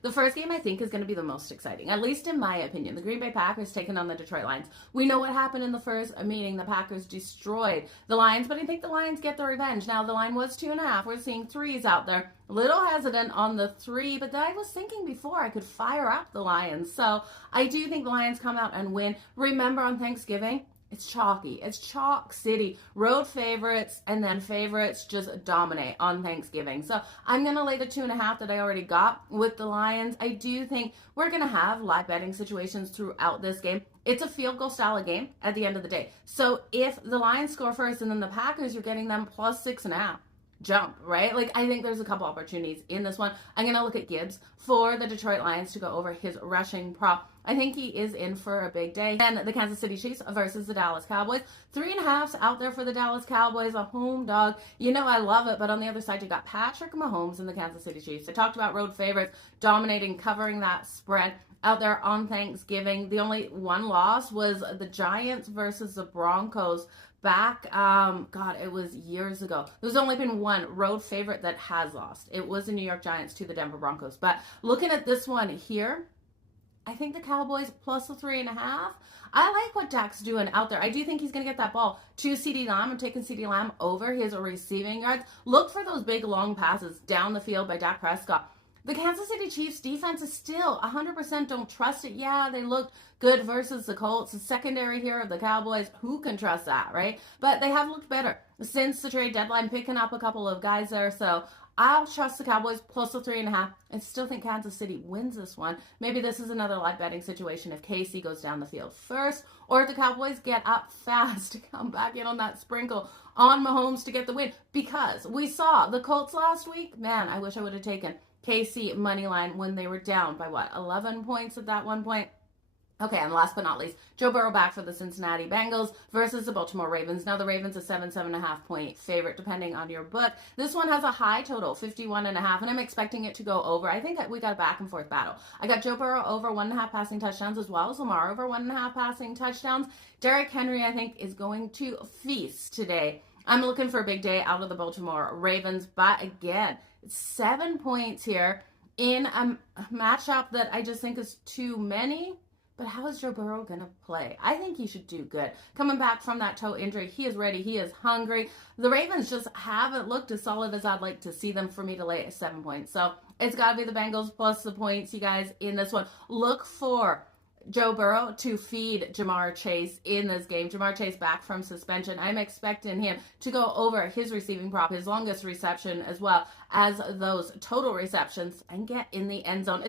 The first game, I think, is going to be the most exciting, at least in my opinion. The Green Bay Packers taking on the Detroit Lions. We know what happened in the first meeting. The Packers destroyed the Lions, but I think the Lions get their revenge. Now, the line was 2.5. We're seeing 3s out there. A little hesitant on the 3, but I was thinking before I could fire up the Lions. So I do think the Lions come out and win. Remember, on Thanksgiving, it's chalky. It's chalk city. Road favorites and then favorites just dominate on Thanksgiving. So I'm going to lay the 2.5 that I already got with the Lions. I do think we're going to have live betting situations throughout this game. It's a field goal style of game at the end of the day. So if the Lions score first and then the Packers, you're getting them plus 6.5. Jump, right? Like, I think there's a couple opportunities in this one. I'm going to look at Gibbs for the Detroit Lions to go over his rushing prop. I think he is in for a big day. Then the Kansas City Chiefs versus the Dallas Cowboys. 3.5s out there for the Dallas Cowboys, a home dog. You know I love it, but on the other side, you got Patrick Mahomes and the Kansas City Chiefs. I talked about road favorites dominating, covering that spread out there on Thanksgiving. The only one loss was the Giants versus the Broncos. Back, it was years ago. There's only been one road favorite that has lost. It was the New York Giants to the Denver Broncos. But looking at this one here, I think the Cowboys plus the 3.5. I like what Dak's doing out there. I do think he's going to get that ball to CeeDee Lamb. I'm taking CeeDee Lamb over his receiving yards. Look for those big long passes down the field by Dak Prescott. The Kansas City Chiefs defense is still 100% don't trust it. Yeah, they looked good versus the Colts. The secondary here of the Cowboys, who can trust that, right? But they have looked better since the trade deadline, picking up a couple of guys there. So I'll trust the Cowboys plus the 3.5 and still think Kansas City wins this one. Maybe this is another live betting situation if KC goes down the field first, or if the Cowboys get up fast to come back in on that sprinkle on Mahomes to get the win. Because we saw the Colts last week. Man, I wish I would have taken KC money line when they were down by 11 points at that one point. Okay, and last but not least, Joe Burrow back for the Cincinnati Bengals versus the Baltimore Ravens. Now the Ravens a 7.5 point favorite depending on your book. This one has a high total, 51.5, and I'm expecting it to go over. I think that we got a back and forth battle. I got Joe Burrow over 1.5 passing touchdowns as well as Lamar over 1.5 passing touchdowns. Derrick Henry, I think, is going to feast today. I'm looking for a big day out of the Baltimore Ravens, but again, 7 points here in a matchup that I just think is too many. But how is Joe Burrow going to play? I think he should do good. Coming back from that toe injury, he is ready. He is hungry. The Ravens just haven't looked as solid as I'd like to see them for me to lay 7 points. So it's got to be the Bengals plus the points, you guys, in this one. Look for Joe Burrow to feed Jamar Chase in this game. Jamar Chase back from suspension. I'm expecting him to go over his receiving prop, his longest reception, as well as those total receptions, and get in the end zone.